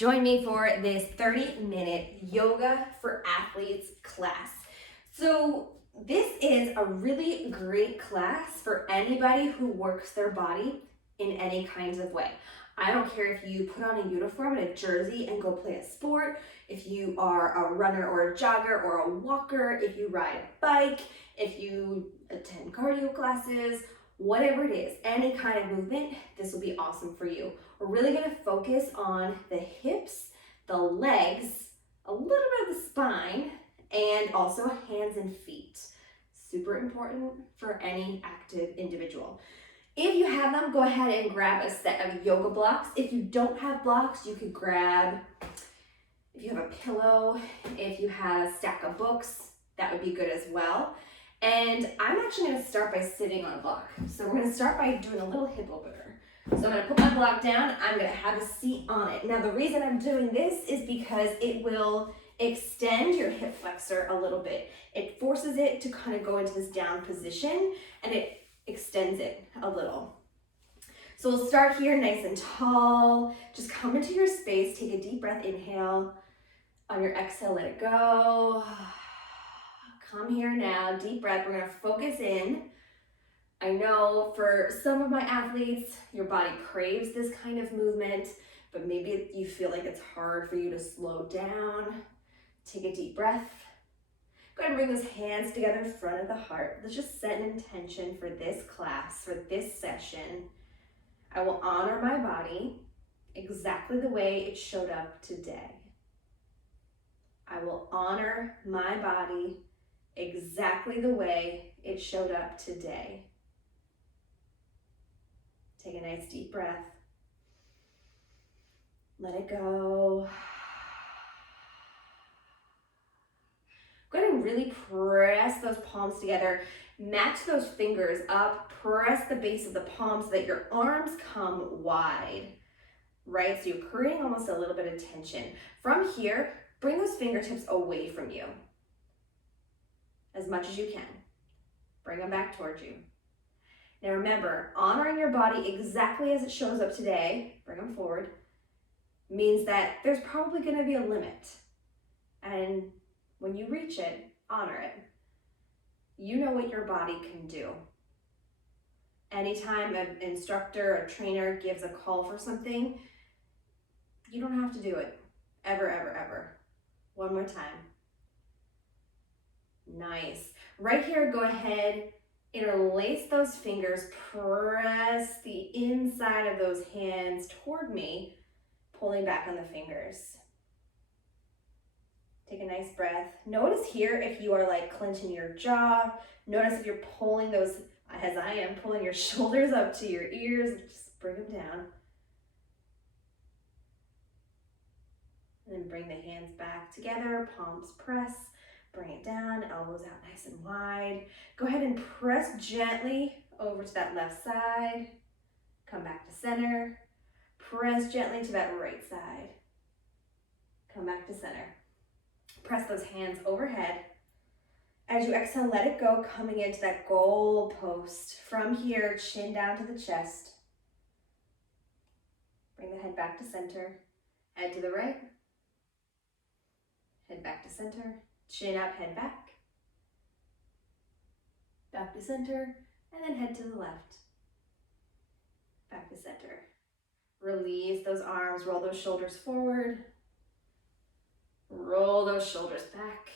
Join me for this 30-minute yoga for athletes class. So this is a really great class for anybody who works their body in any kinds of way. I don't care if you put on a uniform and a jersey and go play a sport, if you are a runner or a jogger or a walker, if you ride a bike, if you attend cardio classes, whatever it is, any kind of movement, this will be awesome for you. We're really gonna focus on the hips, the legs, a little bit of the spine, and also hands and feet. Super important for any active individual. If you have them, go ahead and grab a set of yoga blocks. If you don't have blocks, you could grab, if you have a pillow, if you have a stack of books, that would be good as well. And I'm actually gonna start by sitting on a block. So we're gonna start by doing a little hip opener. So I'm gonna put my block down, I'm gonna have a seat on it. Now the reason I'm doing this is because it will extend your hip flexor a little bit. It forces it to kind of go into this down position and it extends it a little. So we'll start here nice and tall. Just come into your space, take a deep breath, inhale. On your exhale, let it go. Come here now, deep breath. We're gonna focus in. I know for some of my athletes, your body craves this kind of movement, but maybe you feel like it's hard for you to slow down. Take a deep breath. Go ahead and bring those hands together in front of the heart. Let's just set an intention for this class, for this session. I will honor my body exactly the way it showed up today. I will honor my body exactly the way it showed up today. Take a nice deep breath. Let it go. Go ahead and really press those palms together. Match those fingers up. Press the base of the palms so that your arms come wide, right? So you're creating almost a little bit of tension. From here, bring those fingertips away from you as much as you can. Bring them back towards you. Now remember, honoring your body exactly as it shows up today, bring them forward, means that there's probably gonna be a limit. And when you reach it, honor it. You know what your body can do. Anytime an instructor, a trainer gives a call for something, you don't have to do it. Ever, ever, ever. One more time. Nice. Right here, go ahead, interlace those fingers, press the inside of those hands toward me, pulling back on the fingers. Take a nice breath. Notice here if you are like clenching your jaw. Notice if you're pulling those, as I am, pulling your shoulders up to your ears. Just bring them down. And then bring the hands back together, palms press. Bring it down, elbows out nice and wide. Go ahead and press gently over to that left side. Come back to center. Press gently to that right side. Come back to center. Press those hands overhead. As you exhale, let it go, coming into that goal post. From here, chin down to the chest. Bring the head back to center. Head to the right. Head back to center. Chin up, head back. Back to center, and then head to the left. Back to center. Release those arms, roll those shoulders forward. Roll those shoulders back.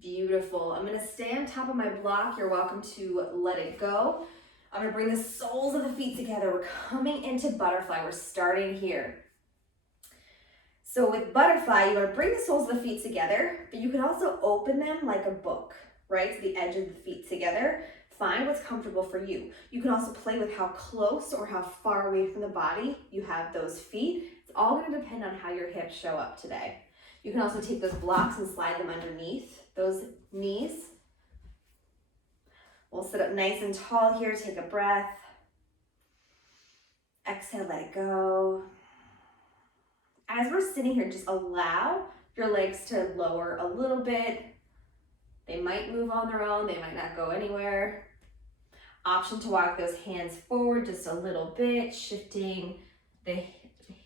Beautiful. I'm gonna stay on top of my block. You're welcome to let it go. I'm gonna bring the soles of the feet together. We're coming into butterfly. We're starting here. So with butterfly, you want to bring the soles of the feet together, but you can also open them like a book, right? So the edge of the feet together. Find what's comfortable for you. You can also play with how close or how far away from the body you have those feet. It's all going to depend on how your hips show up today. You can also take those blocks and slide them underneath those knees. We'll sit up nice and tall here. Take a breath. Exhale, let it go. As we're sitting here, just allow your legs to lower a little bit. They might move on their own. They might not go anywhere. Option to walk those hands forward just a little bit, shifting the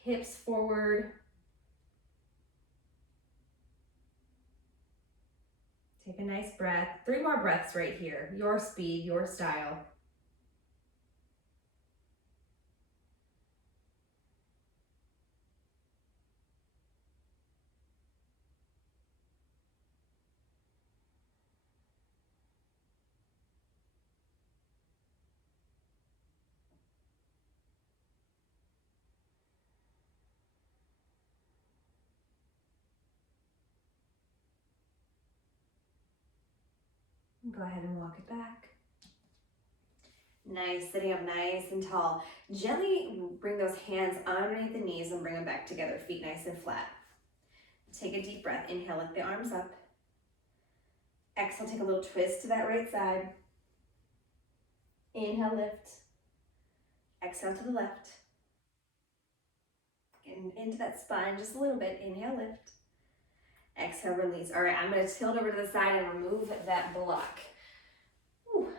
hips forward. Take a nice breath. 3 more breaths right here. Your speed, your style. Go ahead and walk it back. Nice, sitting up nice and tall. Gently bring those hands underneath the knees and bring them back together, feet nice and flat. Take a deep breath. Inhale, lift the arms up. Exhale, take a little twist to that right side. Inhale, lift. Exhale to the left. And into that spine just a little bit. Inhale, lift. Exhale, release. All right, I'm going to tilt over to the side and remove that block. Whew.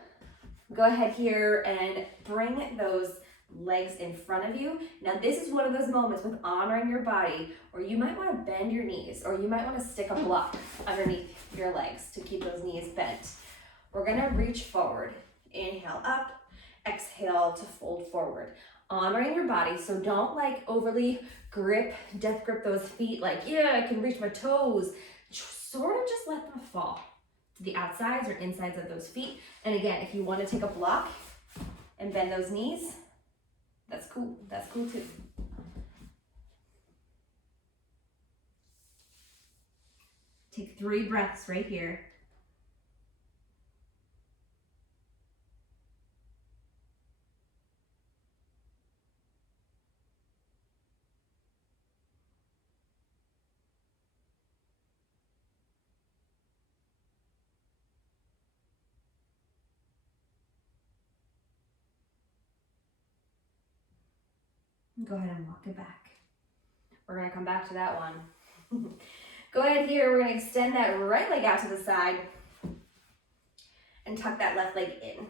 Go ahead here and bring those legs in front of you. Now, this is one of those moments with honoring your body where you might want to bend your knees, or you might want to stick a block underneath your legs to keep those knees bent. We're going to reach forward. Inhale up. Exhale to fold forward. Honoring your body, so don't like overly death grip those feet like, yeah, I can reach my toes. Sort of just let them fall to the outsides or insides of those feet. And again, if you want to take a block and bend those knees, that's cool. That's cool too. Take 3 breaths right here. Go ahead and walk it back. We're going to come back to that one. Go ahead here. We're going to extend that right leg out to the side and tuck that left leg in.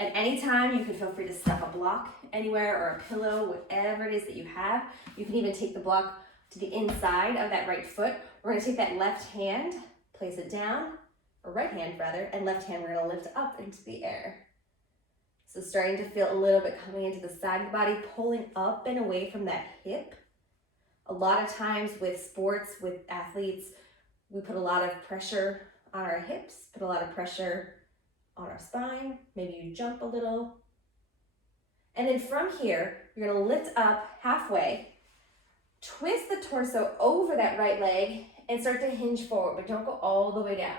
At any time, you can feel free to stuff a block anywhere or a pillow, whatever it is that you have. You can even take the block to the inside of that right foot. We're going to take that left hand, place it down, or right hand rather, and left hand we're going to lift up into the air. So starting to feel a little bit coming into the side of the body, pulling up and away from that hip. A lot of times with sports, with athletes, we put a lot of pressure on our hips, put a lot of pressure on our spine. Maybe you jump a little. And then from here, you're going to lift up halfway, twist the torso over that right leg, and start to hinge forward, but don't go all the way down.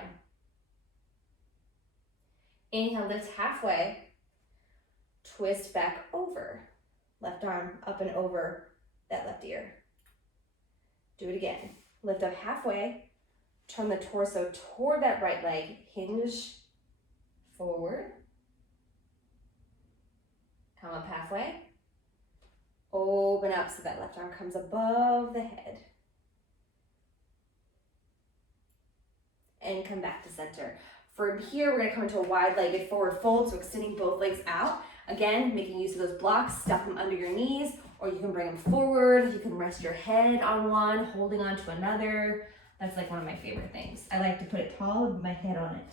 Inhale, lift halfway. Twist back over. Left arm up and over that left ear. Do it again. Lift up halfway. Turn the torso toward that right leg. Hinge forward. Come up halfway. Open up so that left arm comes above the head. And come back to center. From here, we're going to come into a wide-legged forward fold, so extending both legs out. Again, making use of those blocks, stuff them under your knees, or you can bring them forward. You can rest your head on one, holding on to another. That's like one of my favorite things. I like to put it tall with my head on it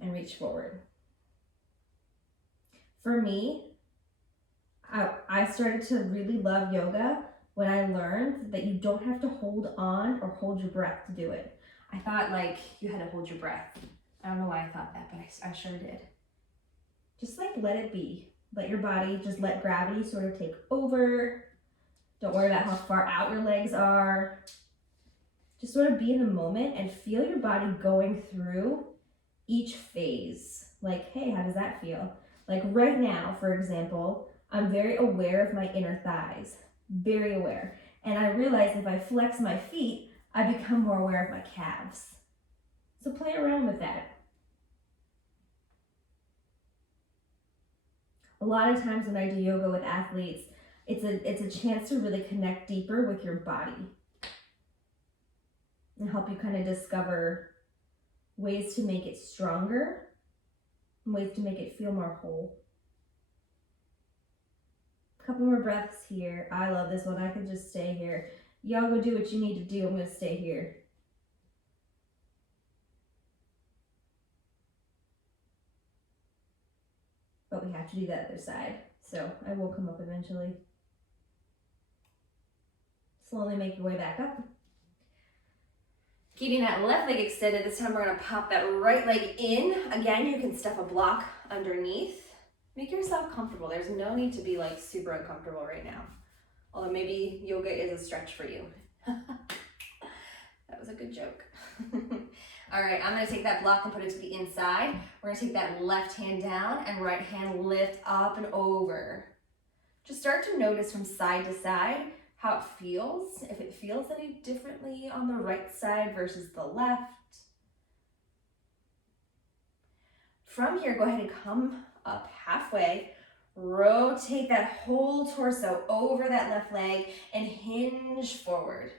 and reach forward. For me, I started to really love yoga when I learned that you don't have to hold on or hold your breath to do it. I thought like you had to hold your breath. I don't know why I thought that, but I sure did. Just like let it be. Let your body, just let gravity sort of take over. Don't worry about how far out your legs are. Just sort of be in the moment and feel your body going through each phase. Like, hey, how does that feel? Like right now, for example, I'm very aware of my inner thighs. Very aware. And I realize if I flex my feet, I become more aware of my calves. So play around with that. A lot of times when I do yoga with athletes, it's a chance to really connect deeper with your body and help you kind of discover ways to make it stronger and ways to make it feel more whole. Couple more breaths here. I love this one. I can just stay here. Y'all go do what you need to do. I'm going to stay here. But we have to do that other side. So I will come up eventually. Slowly make your way back up. Keeping that left leg extended, this time we're gonna pop that right leg in. Again, you can step a block underneath. Make yourself comfortable. There's no need to be like super uncomfortable right now. Although maybe yoga is a stretch for you. That was a good joke. All right, I'm gonna take that block and put it to the inside. We're gonna take that left hand down and right hand lift up and over. Just start to notice from side to side how it feels, if it feels any differently on the right side versus the left. From here, go ahead and come up halfway. Rotate that whole torso over that left leg and hinge forward.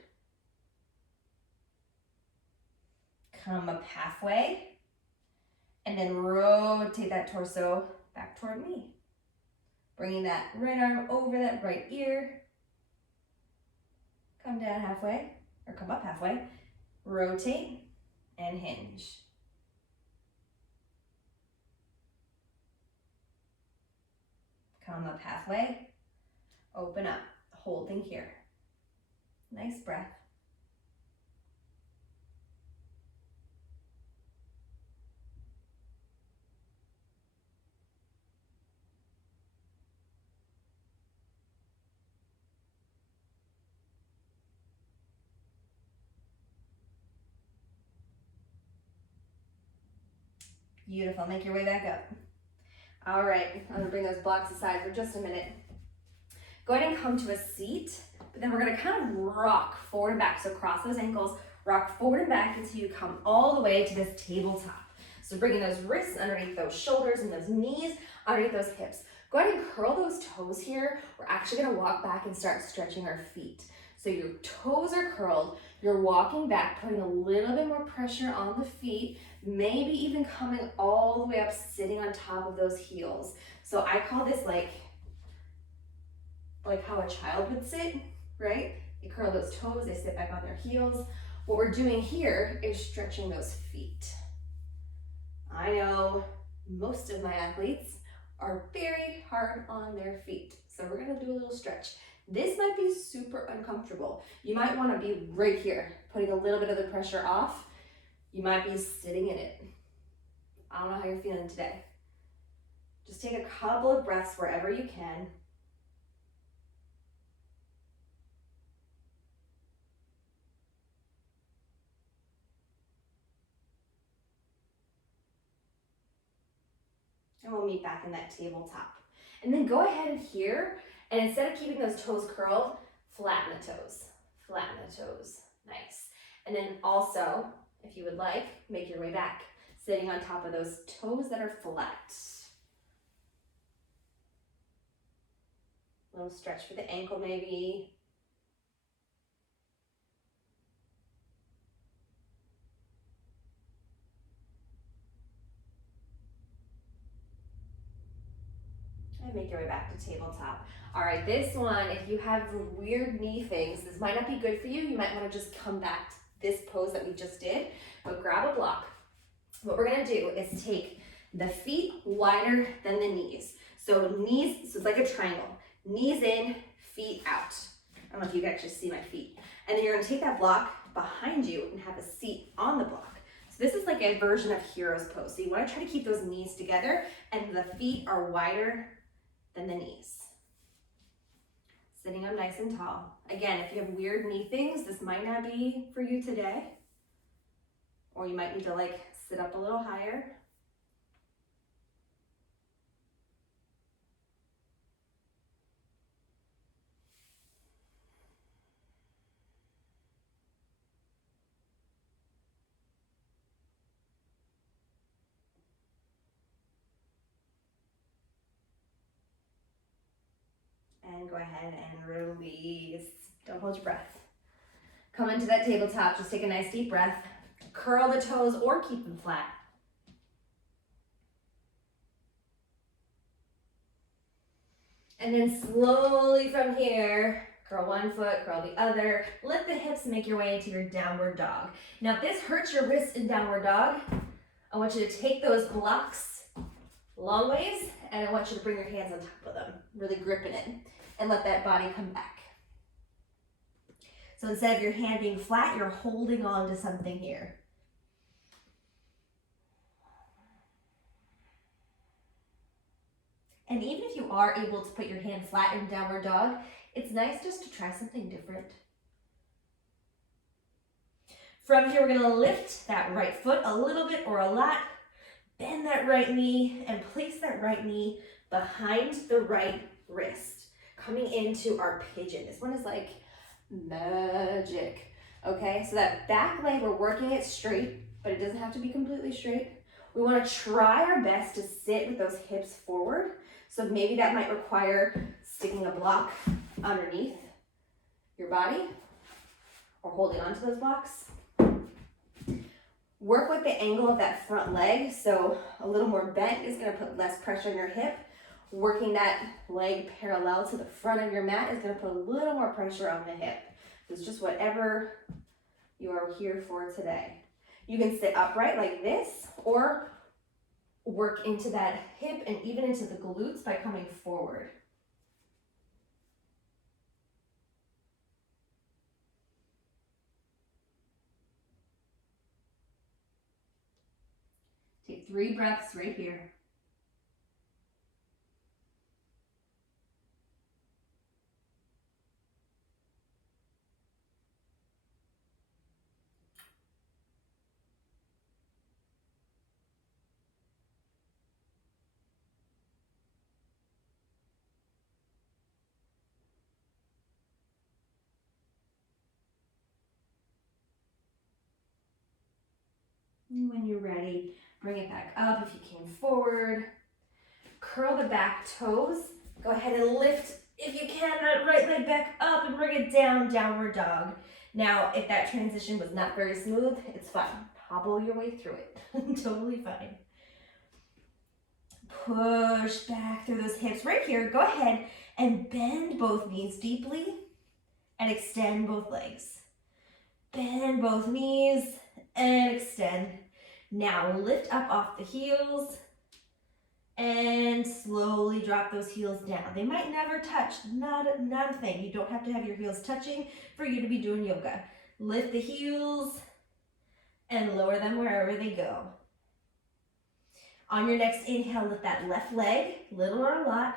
Come up halfway and then rotate that torso back toward me. Bringing that right arm over that right ear. Come down halfway, or come up halfway, rotate, and hinge. Come up halfway, open up, holding here. Nice breath. Beautiful, make your way back up. All right, I'm gonna bring those blocks aside for just a minute. Go ahead and come to a seat, but then we're gonna kind of rock forward and back. So cross those ankles, rock forward and back until you come all the way to this tabletop. So bringing those wrists underneath those shoulders and those knees underneath those hips. Go ahead and curl those toes here. We're actually gonna walk back and start stretching our feet. So your toes are curled, you're walking back, putting a little bit more pressure on the feet, maybe even coming all the way up, sitting on top of those heels. So I call this like how a child would sit, right? They curl those toes, they sit back on their heels. What we're doing here is stretching those feet. I know most of my athletes are very hard on their feet, so we're gonna do a little stretch. This might be super uncomfortable. You might wanna be right here, putting a little bit of the pressure off. You might be sitting in it. I don't know how you're feeling today. Just take a couple of breaths wherever you can. And we'll meet back in that tabletop. And then go ahead here, and instead of keeping those toes curled, flatten the toes. Flatten the toes. Nice. And then also, if you would like, make your way back, sitting on top of those toes that are flat. A little stretch for the ankle maybe. And make your way back to tabletop. All right, this one, if you have weird knee things, this might not be good for you. You might want to just come back to this pose that we just did, but grab a block. What we're gonna do is take the feet wider than the knees. So knees, so it's like a triangle. Knees in, feet out. I don't know if you can actually see my feet. And then you're gonna take that block behind you and have a seat on the block. So this is like a version of hero's pose. So you wanna try to keep those knees together and the feet are wider than the knees. Sitting up nice and tall. Again, if you have weird knee things, this might not be for you today. Or you might need to like sit up a little higher. And go ahead and release. Don't hold your breath. Come into that tabletop, just take a nice deep breath. Curl the toes or keep them flat. And then slowly from here, curl one foot, curl the other. Lift the hips, make your way into your downward dog. Now if this hurts your wrist in downward dog, I want you to take those blocks long ways, and I want you to bring your hands on top of them, really gripping it, and let that body come back. So instead of your hand being flat, you're holding on to something here. And even if you are able to put your hand flat in downward dog, it's nice just to try something different. From here, we're gonna lift that right foot a little bit or a lot, bend that right knee, and place that right knee behind the right wrist, coming into our pigeon. This one is like magic, okay? So that back leg, we're working it straight, but it doesn't have to be completely straight. We wanna try our best to sit with those hips forward. So maybe that might require sticking a block underneath your body or holding onto those blocks. Work with the angle of that front leg. So a little more bent is gonna put less pressure on your hip. Working that leg parallel to the front of your mat is gonna put a little more pressure on the hip. It's just whatever you are here for today. You can sit upright like this or work into that hip and even into the glutes by coming forward. Take 3 breaths right here. And when you're ready, bring it back up if you came forward. Curl the back toes. Go ahead and lift, if you can, that right leg back up and bring it down, downward dog. Now, if that transition was not very smooth, it's fine. Hobble your way through it. Totally fine. Push back through those hips. Right here, go ahead and bend both knees deeply and extend both legs. Bend both knees and extend. Now lift up off the heels and slowly drop those heels down. They might never touch, not a thing. You don't have to have your heels touching for you to be doing yoga. Lift the heels and lower them wherever they go. On your next inhale, lift that left leg, little or a lot.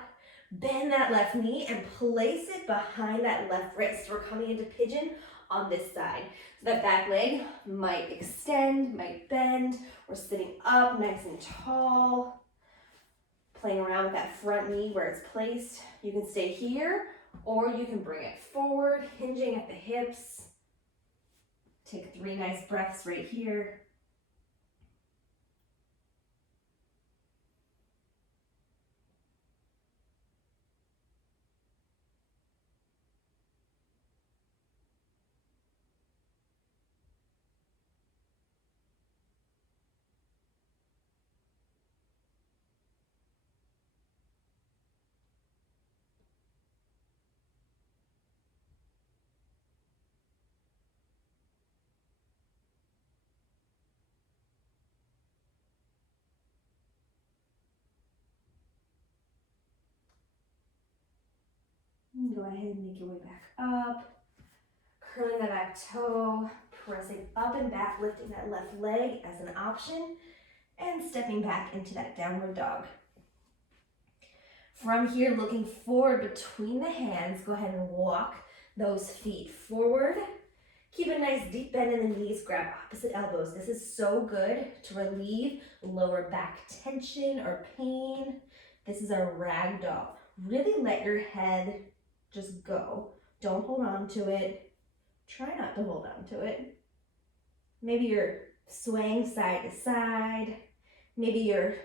Bend that left knee and place it behind that left wrist. We're coming into pigeon on this side. So that back leg might extend, might bend. We're sitting up nice and tall. Playing around with that front knee where it's placed. You can stay here or you can bring it forward, hinging at the hips. Take 3 nice breaths right here. Go ahead and make your way back up. Curling the back toe, pressing up and back, lifting that left leg as an option, and stepping back into that downward dog. From here, looking forward between the hands, go ahead and walk those feet forward. Keep a nice deep bend in the knees, grab opposite elbows. This is so good to relieve lower back tension or pain. This is a rag doll. Really let your head just go. Don't hold on to it. Try not to hold on to it. Maybe you're swaying side to side. Maybe you're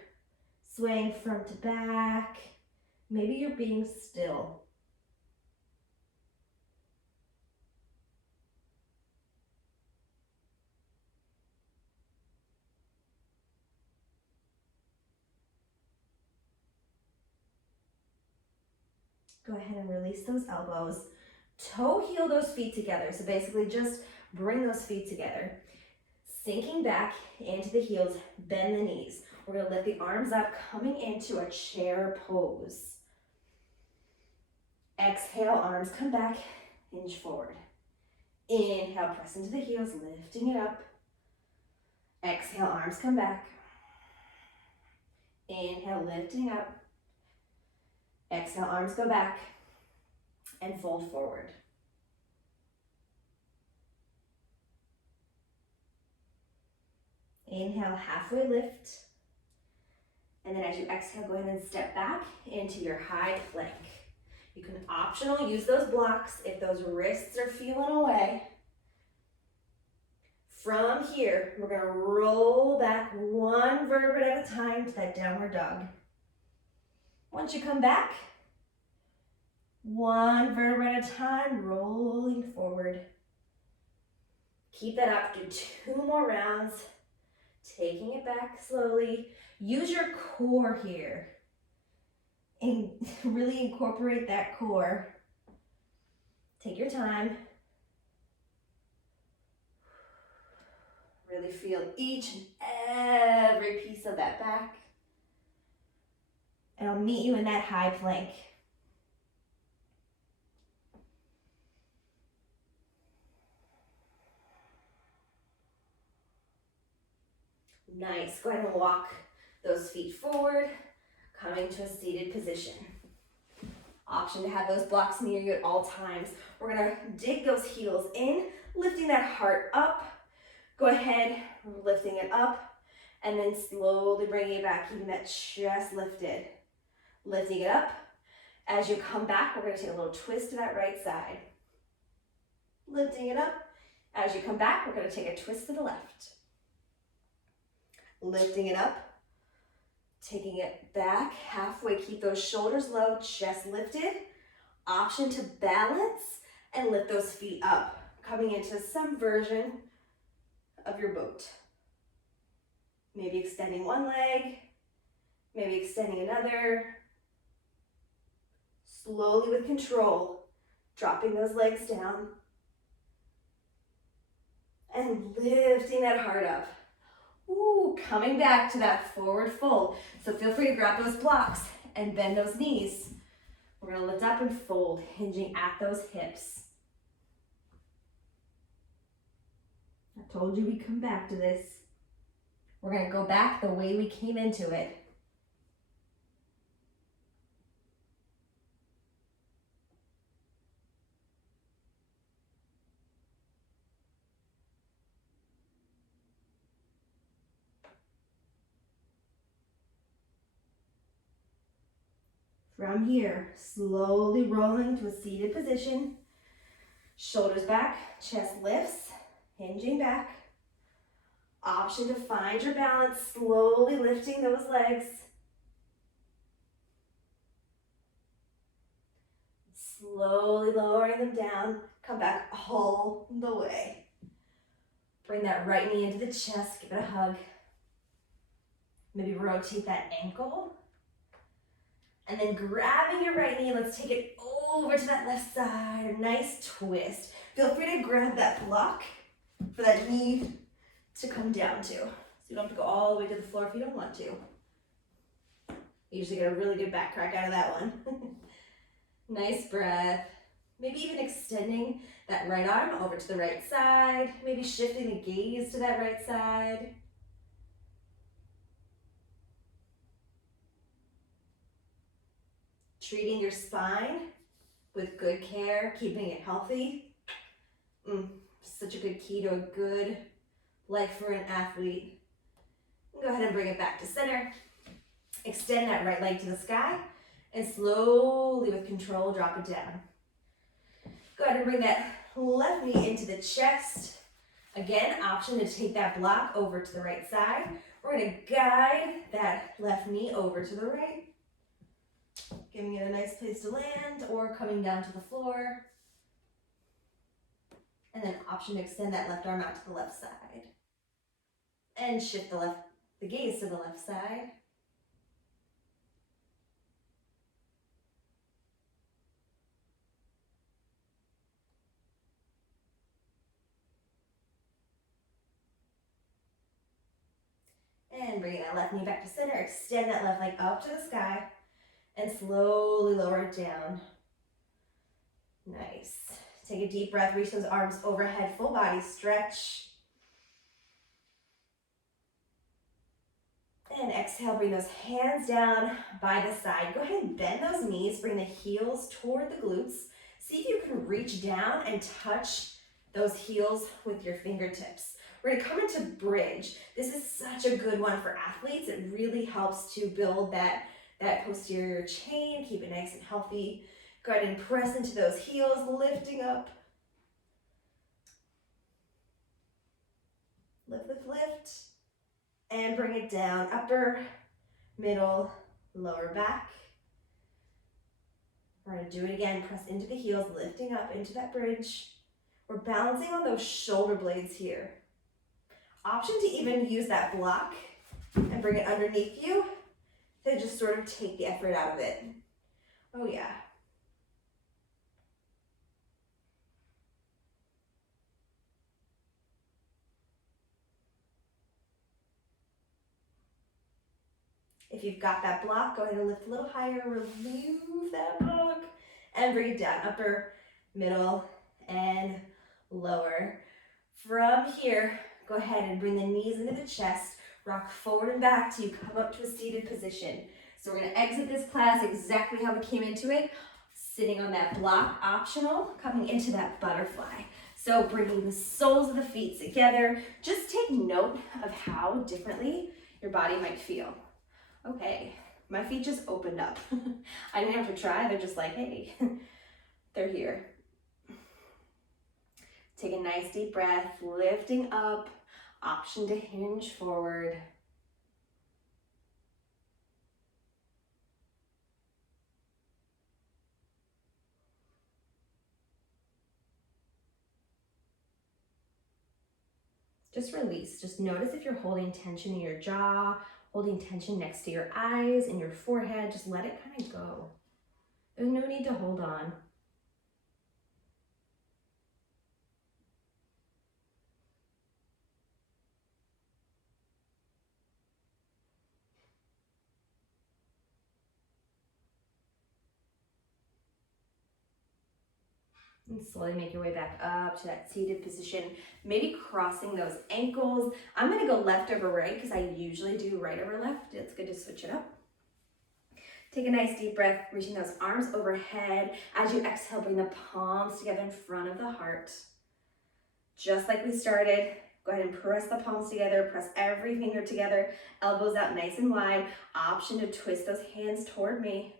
swaying front to back. Maybe you're being still. Go ahead and release those elbows. Toe heel those feet together. So basically just bring those feet together. Sinking back into the heels, bend the knees. We're gonna lift the arms up, coming into a chair pose. Exhale, arms come back, hinge forward. Inhale, press into the heels, lifting it up. Exhale, arms come back. Inhale, lifting up. Exhale, arms go back and fold forward. Inhale, halfway lift. And then as you exhale, go ahead and step back into your high plank. You can optional use those blocks if those wrists are feeling away. From here, we're gonna roll back one vertebrae at a time to that downward dog. Once you come back, one vertebrae at a time, rolling forward. Keep that up, do 2 more rounds. Taking it back slowly. Use your core here. And really incorporate that core. Take your time. Really feel each and every piece of that back. And I'll meet you in that high plank. Nice. Go ahead and walk those feet forward, coming to a seated position. Option to have those blocks near you at all times. We're gonna dig those heels in, lifting that heart up. Go ahead, lifting it up, and then slowly bringing it back, keeping that chest lifted. Lifting it up. As you come back, we're gonna take a little twist to that right side. Lifting it up. As you come back, we're gonna take a twist to the left. Lifting it up, taking it back halfway, keep those shoulders low, chest lifted. Option to balance and lift those feet up, coming into some version of your boat. Maybe extending one leg, maybe extending another. Slowly with control, dropping those legs down and lifting that heart up. Ooh, coming back to that forward fold. So feel free to grab those blocks and bend those knees. We're gonna lift up and fold, hinging at those hips. I told you we'd come back to this. We're gonna go back the way we came into it. From here, slowly rolling to a seated position. Shoulders back, chest lifts, hinging back. Option to find your balance, slowly lifting those legs. Slowly lowering them down, come back all the way. Bring that right knee into the chest, give it a hug. Maybe rotate that ankle. And then grabbing your right knee, let's take it over to that left side. A nice twist. Feel free to grab that block for that knee to come down to. So you don't have to go all the way to the floor if you don't want to. You usually get a really good back crack out of that one. Nice breath. Maybe even extending that right arm over to the right side. Maybe shifting the gaze to that right side. Treating your spine with good care, keeping it healthy. Such a good key to a good life for an athlete. Go ahead and bring it back to center. Extend that right leg to the sky and slowly with control drop it down. Go ahead and bring that left knee into the chest. Again, option to take that block over to the right side. We're going to guide that left knee over to the right. Giving it a nice place to land or coming down to the floor. And then option to extend that left arm out to the left side. And shift the gaze to the left side. And bringing that left knee back to center, extend that left leg up to the sky and slowly lower it down. Nice. Take a deep breath, reach those arms overhead, full body stretch. And exhale, bring those hands down by the side. Go ahead and bend those knees, bring the heels toward the glutes. See if you can reach down and touch those heels with your fingertips. We're gonna come into bridge. This is such a good one for athletes. It really helps to build that posterior chain, keep it nice and healthy. Go ahead and press into those heels, lifting up. Lift, lift, lift. And bring it down, upper, middle, lower back. We're gonna do it again, press into the heels, lifting up into that bridge. We're balancing on those shoulder blades here. Option to even use that block and bring it underneath you to just sort of take the effort out of it. Oh yeah. If you've got that block, go ahead and lift a little higher, remove that block, and bring it down, upper, middle, and lower. From here, go ahead and bring the knees into the chest, rock forward and back till you come up to a seated position. So we're gonna exit this class exactly how we came into it, sitting on that block, optional, coming into that butterfly. So bringing the soles of the feet together, just take note of how differently your body might feel. Okay, my feet just opened up. I didn't have to try, they're just like, hey, they're here. Take a nice deep breath, lifting up, option to hinge forward. Just release, just notice if you're holding tension in your jaw, holding tension next to your eyes, in your forehead, just let it kind of go. There's no need to hold on. And slowly make your way back up to that seated position, maybe crossing those ankles. I'm gonna go left over right because I usually do right over left. It's good to switch it up. Take a nice deep breath, reaching those arms overhead. As you exhale, bring the palms together in front of the heart. Just like we started, go ahead and press the palms together, press every finger together, elbows out nice and wide. Option to twist those hands toward me.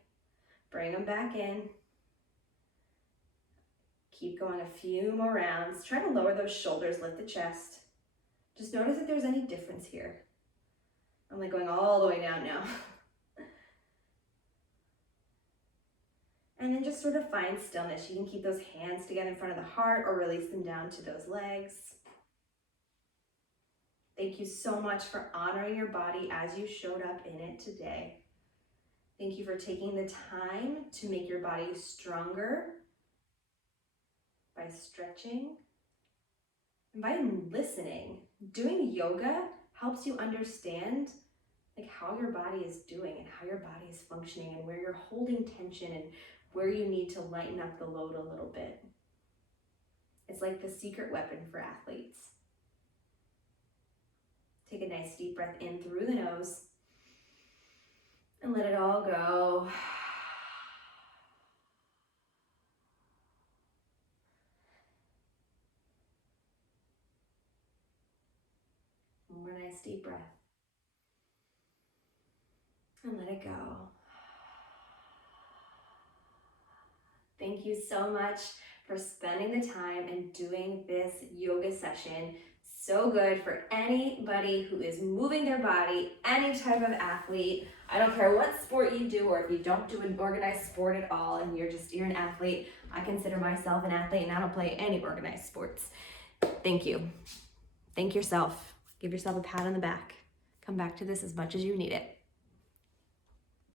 Bring them back in. Keep going a few more rounds. Try to lower those shoulders, lift the chest. Just notice if there's any difference here. I'm like going all the way down now. And then just sort of find stillness. You can keep those hands together in front of the heart or release them down to those legs. Thank you so much for honoring your body as you showed up in it today. Thank you for taking the time to make your body stronger by stretching and by listening. Doing yoga helps you understand like how your body is doing and how your body is functioning and where you're holding tension and where you need to lighten up the load a little bit. It's like the secret weapon for athletes. Take a nice deep breath in through the nose and let it all go. One more nice deep breath. And let it go. Thank you so much for spending the time and doing this yoga session. So good for anybody who is moving their body, any type of athlete. I don't care what sport you do or if you don't do an organized sport at all and you're an athlete. I consider myself an athlete and I don't play any organized sports. Thank you. Thank yourself. Give yourself a pat on the back. Come back to this as much as you need it.